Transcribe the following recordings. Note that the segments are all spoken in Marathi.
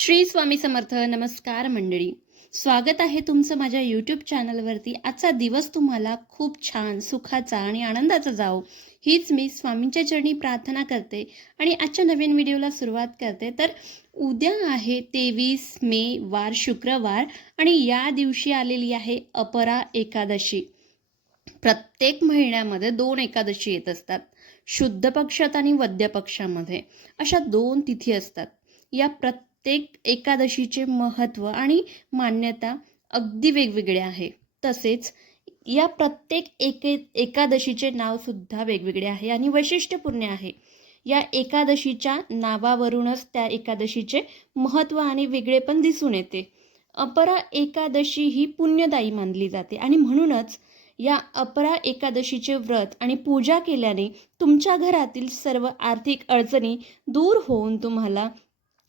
श्री स्वामी समर्थ नमस्कार मंडळी. स्वागत आहे तुमचं माझ्या यूट्यूब चॅनलवरती आजचा दिवस तुम्हाला खूप छान सुखाचा आणि आनंदाचा जाओ हीच मी स्वामींच्या चरणी प्रार्थना करते आणि आजच्या नवीन व्हिडिओला सुरुवात करते. तर उद्या आहे तेवीस मे वार शुक्रवार आणि या दिवशी आलेली आहे अपरा एकादशी. प्रत्येक महिन्यामध्ये दोन एकादशी येत असतात. शुद्ध पक्षात आणि वद्य पक्षामध्ये. अशा दोन तिथी असतात. या प्रत्येक एकादशीचे महत्त्व आणि मान्यता अगदी वेगवेगळे आहे. तसेच या प्रत्येक एके एकादशीचे नावसुद्धा वेगवेगळे आहे आणि वैशिष्ट्यपूर्ण आहे. या एकादशीच्या नावावरूनच त्या एकादशीचे महत्त्व आणि वेगळेपण दिसून येते. अपरा एकादशी ही पुण्यदायी मानली जाते आणि म्हणूनच या अपरा एकादशीचे व्रत आणि पूजा केल्याने तुमच्या घरातील सर्व आर्थिक अडचणी दूर होऊन तुम्हाला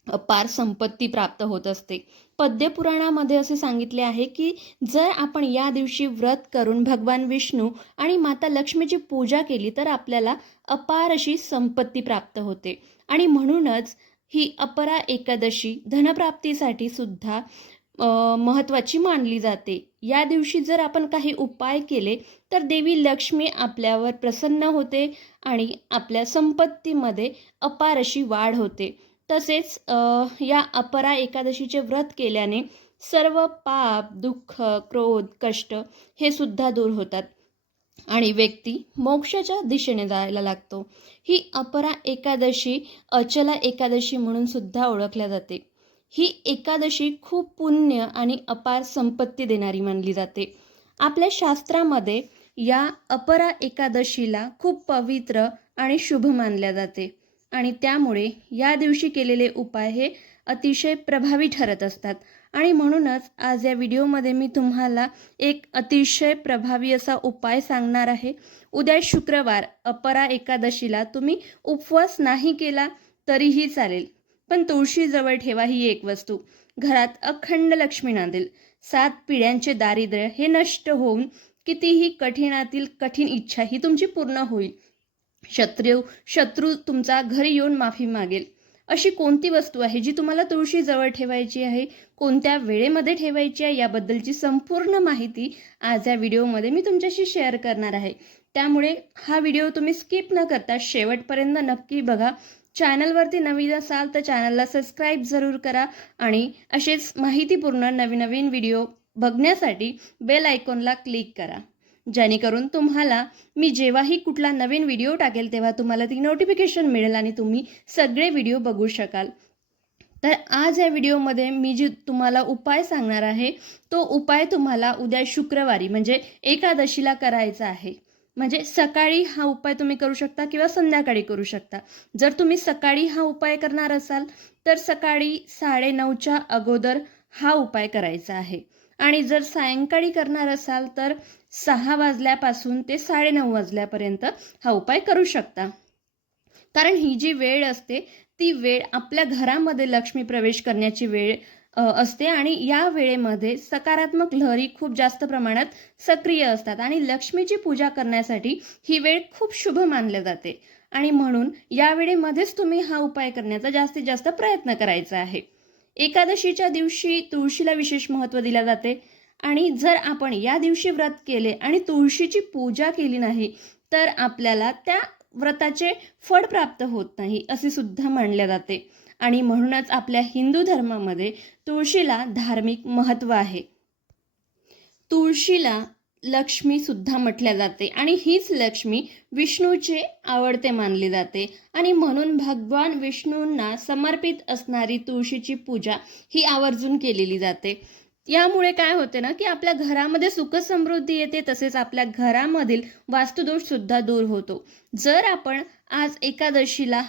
अपार संपत्ती प्राप्त होत असते. पद्यपुराणामध्ये असे सांगितले आहे की जर आपण या दिवशी व्रत करून भगवान विष्णू आणि माता लक्ष्मीची पूजा केली तर आपल्याला अपार अशी संपत्ती प्राप्त होते. आणि म्हणूनच ही अपरा एकादशी धनप्राप्तीसाठी सुद्धा महत्त्वाची मानली जाते. या दिवशी जर आपण काही उपाय केले तर देवी लक्ष्मी आपल्यावर प्रसन्न होते आणि आपल्या संपत्तीमध्ये अपार अशी वाढ होते. तसेच या अपरा एकादशीचे व्रत केल्याने सर्व पाप दुःख क्रोध कष्ट हे सुद्धा दूर होतात. आणि व्यक्ती मोक्षाच्या दिशेने जायला लागतो. ही अपरा एकादशी अचला एकादशी म्हणून सुद्धा ओळखल्या जाते. ही एकादशी खूप पुण्य आणि अपार संपत्ती देणारी मानली जाते. आपल्या शास्त्रामध्ये या अपरा एकादशीला खूप पवित्र आणि शुभ मानल्या जाते. आणि त्यामुळे या दिवशी केलेले उपाय हे अतिशय प्रभावी ठरत असतात. आणि म्हणूनच आज या व्हिडिओमध्ये मी तुम्हाला एक अतिशय प्रभावी असा उपाय सांगणार आहे. उद्या शुक्रवार अपरा एकादशीला तुम्ही उपवास नाही केला तरीही चालेल. पण तुळशीजवळ ठेवा ही एक वस्तू. घरात अखंड लक्ष्मी नांदेल. सात पिढ्यांचे दारिद्र्य हे नष्ट होऊन कितीही कठीणातील कठीण इच्छा ही तुमची पूर्ण होईल. शत्रू शत्रू तुमचा घरी येऊन माफी मागेल. अशी कोणती वस्तू आहे जी तुम्हाला तुळशीजवळ ठेवायची आहे? कोणत्या वेळेमध्ये ठेवायची आहे? याबद्दलची संपूर्ण माहिती आज या व्हिडिओमध्ये मी तुमच्याशी शेअर करणार आहे. त्यामुळे हा व्हिडिओ तुम्ही स्किप न करता शेवटपर्यंत नक्की बघा. चॅनलवरती नवीन असाल तर चॅनलला सबस्क्राईब जरूर करा आणि असेच माहितीपूर्ण नवीन नवीन व्हिडिओ बघण्यासाठी बेल आयकॉनला क्लिक करा. जेणेकरून तुम्हाला मी जेव्हाही कुठला नवीन व्हिडिओ टाकेल तेव्हा तुम्हाला ती नोटिफिकेशन मिळेल आणि तुम्ही सगळे व्हिडिओ बघू शकाल. तर आज या व्हिडिओमध्ये मी जी तुम्हाला उपाय सांगणार आहे तो उपाय तुम्हाला उद्या शुक्रवारी म्हणजे एकादशीला करायचा आहे. म्हणजे सकाळी हा उपाय तुम्ही करू शकता किंवा संध्याकाळी करू शकता. जर तुम्ही सकाळी हा उपाय करणार असाल तर सकाळी साडेनऊच्या अगोदर हा उपाय करायचा आहे. आणि जर सायंकाळी करणार असाल तर सहा वाजल्यापासून ते साडेनऊ वाजल्यापर्यंत हा उपाय करू शकता. कारण ही जी वेळ असते ती वेळ आपल्या घरामध्ये लक्ष्मी प्रवेश करण्याची वेळ असते आणि या वेळेमध्ये सकारात्मक लहरी खूप जास्त प्रमाणात सक्रिय असतात आणि लक्ष्मीची पूजा करण्यासाठी ही वेळ खूप शुभ मानल्या जाते. आणि म्हणून या वेळेमध्येच तुम्ही हा उपाय करण्याचा जास्तीत जास्त प्रयत्न करायचा आहे. एकादशीच्या दिवशी तुळशीला विशेष महत्त्व दिले जाते. आणि जर आपण या दिवशी व्रत केले आणि तुळशीची पूजा केली नाही तर आपल्याला त्या व्रताचे फळ प्राप्त होत नाही असे सुद्धा मानले जाते. आणि म्हणूनच आपल्या हिंदू धर्मामध्ये तुळशीला धार्मिक महत्त्व आहे. तुळशीला लक्ष्मी सुद्धा म्हटल्या जाते. आणि हीच लक्ष्मी विष्णूचे आवडते मानली जाते. आणि म्हणून भगवान विष्णूंना समर्पित असणारी तुळशीची पूजा ही आवर्जून केलेली जाते. यामुळे काय होते ना की आपल्या घरामध्ये सुख समृद्धी येते तसेच आपल्या घरामधील वास्तुदोष सुद्धा दूर होतो. जर आपण आज एकादशीला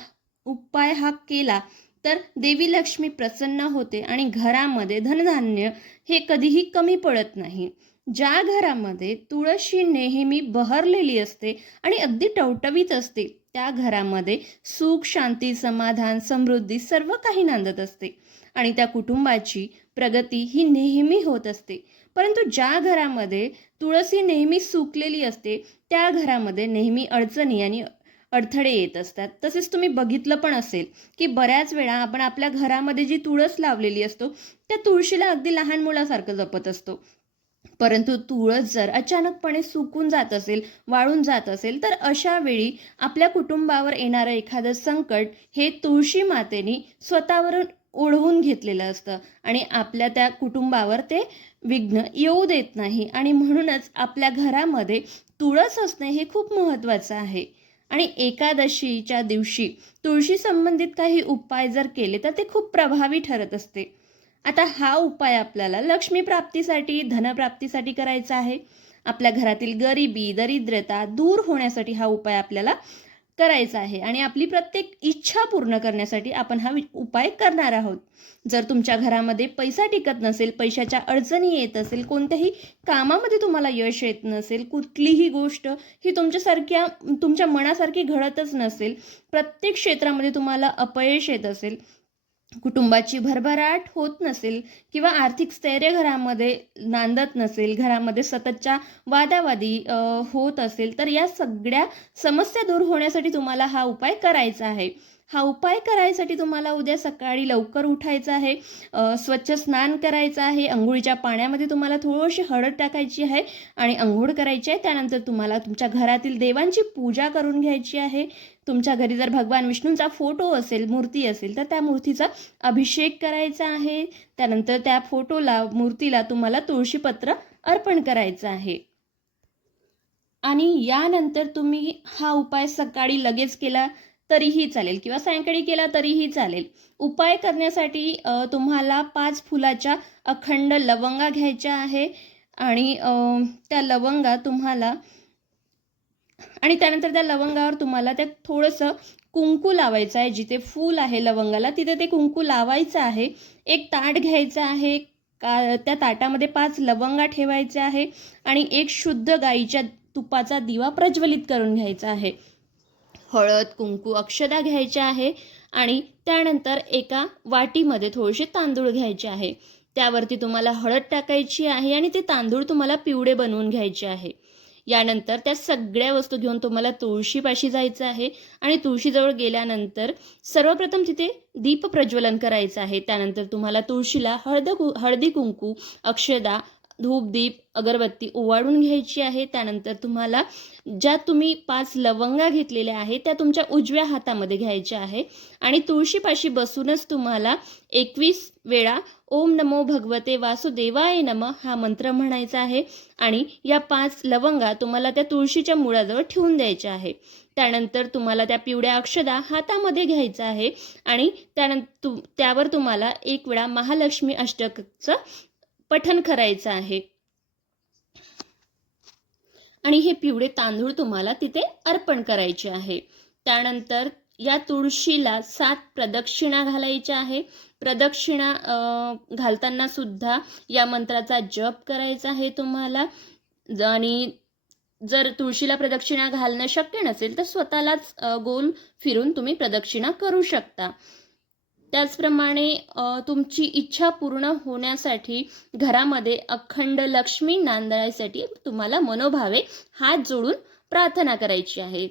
उपाय हा केला तर देवी लक्ष्मी प्रसन्न होते आणि घरामध्ये धनधान्य हे कधीही कमी पडत नाही. ज्या घरामध्ये तुळशी नेहमी बहरलेली असते आणि अगदी टवटवीत असते त्या घरामध्ये सुख शांती समाधान समृद्धी सर्व काही नांदत असते आणि त्या कुटुंबाची प्रगती ही नेहमी होत असते. परंतु ज्या घरामध्ये तुळसी नेहमी सुकलेली असते त्या घरामध्ये नेहमी अडचणी आणि अडथळे येत असतात. तसेच तुम्ही बघितलं पण असेल की बऱ्याच वेळा आपण आपल्या घरामध्ये जी तुळस लावलेली असतो त्या तुळशीला अगदी लहान मुलासारखं जपत असतो. परंतु तुळस जर अचानकपणे सुकून जात असेल वाळून जात असेल तर अशा वेळी आपल्या कुटुंबावर येणारं एखादं संकट हे तुळशी मातेने स्वतःवरून ओढवून घेतलेलं असतं आणि आपल्या त्या कुटुंबावर ते विघ्न येऊ देत नाही आणि म्हणूनच आपल्या घरामध्ये तुळस असणे हे खूप महत्त्वाचं आहे. आणि एकादशीच्या दिवशी तुळशी संबंधित काही उपाय जर केले तर ते खूप प्रभावी ठरत असते. आता हा उपाय आपल्याला लक्ष्मी प्राप्तीसाठी धनप्राप्तीसाठी करायचा आहे. आपल्या घरातील गरिबी दरिद्रता दूर होण्यासाठी हा उपाय आपल्याला करायचा आहे. आणि आपली प्रत्येक इच्छा पूर्ण करण्यासाठी आपण हा उपाय करणार आहोत. जर तुमच्या घरामध्ये पैसा टिकत नसेल पैशाच्या अडचणी येत असेल कोणत्याही कामामध्ये तुम्हाला यश येत नसेल कुठलीही गोष्ट ही तुमच्यासारख्या तुमच्या मनासारखी घडतच नसेल प्रत्येक क्षेत्रामध्ये तुम्हाला अपयश येत असेल कुटुंबाची भरभराट होत नसेल किंवा आर्थिक स्थैर्य घरामध्ये नांदत नसेल घरामध्ये सततच्या वादावादी होत असेल तर या सगळ्या समस्या दूर होण्यासाठी तुम्हाला हा उपाय करायचा आहे. हा उपाय करायसाठी तुम्हाला उद्या सकाळी लवकर उठायचं आहे. स्वच्छ स्नान करायचं आहे. अंघोळीच्या पाण्यामध्ये तुम्हाला थोडीशी हळद टाकायची आहे आणि अंघोळ करायची आहे. त्यानंतर तुम्हाला तुमच्या घरातील देवांची पूजा करून घ्यायची आहे. तुमच्या घरी जर भगवान विष्णूंचा फोटो असेल मूर्ती असेल तर त्या मूर्तीचा अभिषेक करायचा आहे. त्यानंतर त्या फोटोला मूर्तीला तुम्हाला तुळशीपत्र अर्पण करायचं आहे. आणि यानंतर तुम्ही हा उपाय सकाळी लगेच केला. तरीही चालेल. किंवा सायंकाळी केला तरीही चालेल. उपाय करण्यासाठी तुम्हाला पाच फुलाच्या अखंड लवंगा घ्यायच्या आहे. आणि त्या लवंगा तुम्हाला आणि त्यानंतर त्या लवंगावर तुम्हाला त्या थोडंसं कुंकू लावायचं आहे. जिथे फूल आहे लवंगाला तिथे ते कुंकू लावायचं आहे. एक ताट घ्यायचं आहे. का त्या ताटामध्ये पाच लवंगा ठेवायचे आहे. आणि एक शुद्ध गाईच्या तुपाचा दिवा प्रज्वलित करून घ्यायचा आहे. हळद कुंकू अक्षदा घ्यायच्या आहे आणि त्यानंतर एका वाटीमध्ये थोडेसे तांदूळ घ्यायचे आहे. त्यावरती तुम्हाला हळद टाकायची आहे आणि ते तांदूळ तुम्हाला पिवळे बनवून घ्यायचे आहे. यानंतर त्या सगळ्या वस्तू घेऊन तुम्हाला तुळशीपाशी जायचं आहे आणि तुळशीजवळ गेल्यानंतर सर्वप्रथम तिथे दीप प्रज्वलन करायचं आहे. त्यानंतर तुम्हाला तुळशीला हळद कु हळदी कुंकू अक्षदा धूप दीप अगरबत्ती ओवाळून घ्यायची आहे. त्यानंतर तुम्हाला ज्या तुम्ही पाच लवंगा घेतलेल्या आहे त्या तुमच्या उजव्या हातामध्ये घ्यायच्या आहे. आणि तुळशीपाशी बसूनच तुम्हाला एकवीस वेळा ओम नमो भगवते वासुदेवाय नम हा मंत्र म्हणायचा आहे. आणि या पाच लवंगा तुम्हाला त्या तुळशीच्या मुळाजवळ ठेवून द्यायच्या आहे. त्यानंतर तुम्हाला त्या पिवळ्या अक्षदा हातामध्ये घ्यायचा आहे. आणि त्यानंतर त्यावर तुम्हाला एक वेळा महालक्ष्मी अष्टकचं पठन करायचं आहे. आणि हे पिवळे तांदूळ तुम्हाला तिथे अर्पण करायचे आहे. त्यानंतर या तुळशीला सात प्रदक्षिणा घालायच्या आहे. प्रदक्षिणा घालताना सुद्धा या मंत्राचा जप करायचा आहे तुम्हाला. आणि जर तुळशीला प्रदक्षिणा घालणं शक्य नसेल तर स्वतःलाच गोल फिरून तुम्ही प्रदक्षिणा करू शकता. त्याचप्रमाणे तुमची इच्छा पूर्ण होण्यासाठी घरामध्ये अखंड लक्ष्मी नांदण्यासाठी तुम्हाला मनोभावे हात जोडून प्रार्थना करायची आहे.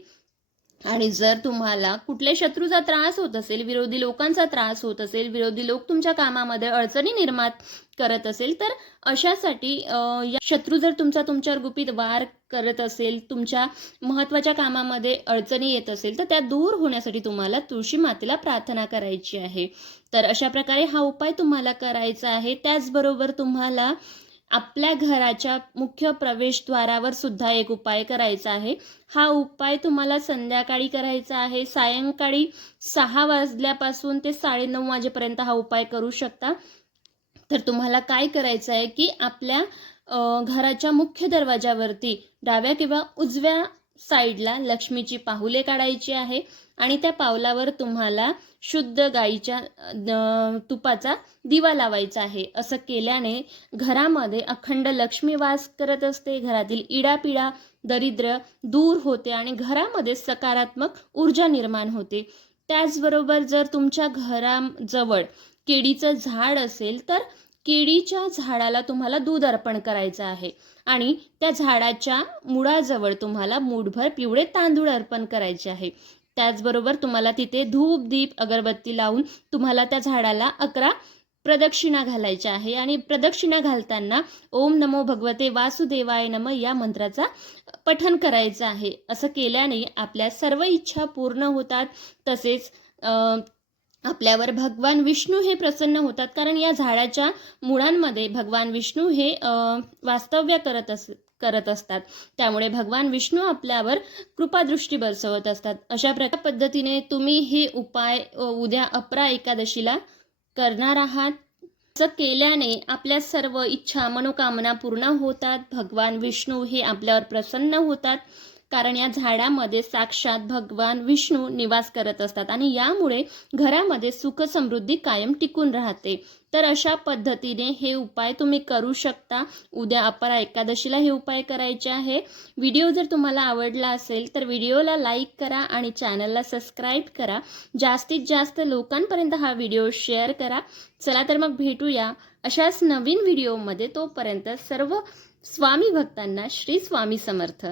आणि जर तुम्हाला कुठल्या शत्रूचा त्रास होत असेल विरोधी लोकांचा त्रास होत असेल विरोधी लोक तुमच्या कामामध्ये अडचणी निर्माण करत असेल तर अशासाठी या शत्रू जर तुमचा तुमच्यावर गुपित वार करत असेल तुमच्या महत्त्वाच्या कामामध्ये अडचणी येत असेल तर त्या दूर होण्यासाठी तुम्हाला तुळशी मातेला प्रार्थना करायची आहे. तर अशा प्रकारे हा उपाय तुम्हाला करायचा आहे. त्याचबरोबर तुम्हाला आपल्या घराच्या मुख्य प्रवेशद्वारावर सुद्धा एक उपाय करायचा आहे. हा उपाय तुम्हाला संध्याकाळी करायचा आहे. सायंकाळी सहा वाजल्यापासून ते साडेनऊ वाजेपर्यंत हा उपाय करू शकता. तर तुम्हाला काय करायचं आहे की आपल्या घराच्या मुख्य दरवाजावरती डाव्या किंवा उजव्या साईडला लक्ष्मीची पाहुले काढायची आहे आणि त्या पावलावर तुम्हाला शुद्ध गाईच्या तुपाचा दिवा लावायचा आहे. असं केल्याने घरामध्ये अखंड लक्ष्मी वास करत असते. घरातील इडापिडा दरिद्र दूर होते आणि घरामध्ये सकारात्मक ऊर्जा निर्माण होते. त्याचबरोबर जर तुमच्या घराजवळ केळीचं झाड असेल तर केळीच्या झाडाला तुम्हाला दूध अर्पण करायचं आहे. आणि त्या झाडाच्या मुळाजवळ तुम्हाला मूठभर पिवळे तांदूळ अर्पण करायचे आहे. त्याचबरोबर तुम्हाला तिथे धूप दीप अगरबत्ती लावून तुम्हाला त्या झाडाला अकरा प्रदक्षिणा घालायच्या आहे. आणि प्रदक्षिणा घालताना ओम नमो भगवते वासुदेवाय नम या मंत्राचा पठन करायचं आहे. असं केल्याने आपल्या सर्व इच्छा पूर्ण होतात. तसेच आपल्यावर भगवान विष्णू हे प्रसन्न होतात. कारण या झाडाच्या मुळांमध्ये भगवान विष्णू हे वास्तव्य करत अस करत असतात. त्यामुळे भगवान विष्णू आपल्यावर कृपादृष्टी बसवत असतात. अशा प्रकार पद्धतीने तुम्ही हे उपाय उद्या अपरा एकादशीला करणार आहात. असं केल्याने आपल्या सर्व इच्छा मनोकामना पूर्ण होतात. भगवान विष्णू हे आपल्यावर प्रसन्न होतात. कारण या झाडामध्ये साक्षात भगवान विष्णू निवास करत असतात आणि यामुळे घरामध्ये सुख समृद्धी कायम टिकून राहते. तर अशा पद्धतीने हे उपाय तुम्ही करू शकता. उद्या अपरा एकादशीला हे उपाय करायचे आहे. व्हिडिओ जर तुम्हाला आवडला असेल तर व्हिडिओला लाईक करा आणि चॅनलला सबस्क्राईब करा. जास्तीत जास्त लोकांपर्यंत हा व्हिडिओ शेअर करा. चला तर मग भेटूया अशाच नवीन व्हिडिओमध्ये. तोपर्यंत सर्व स्वामी भक्तांना श्री स्वामी समर्थ.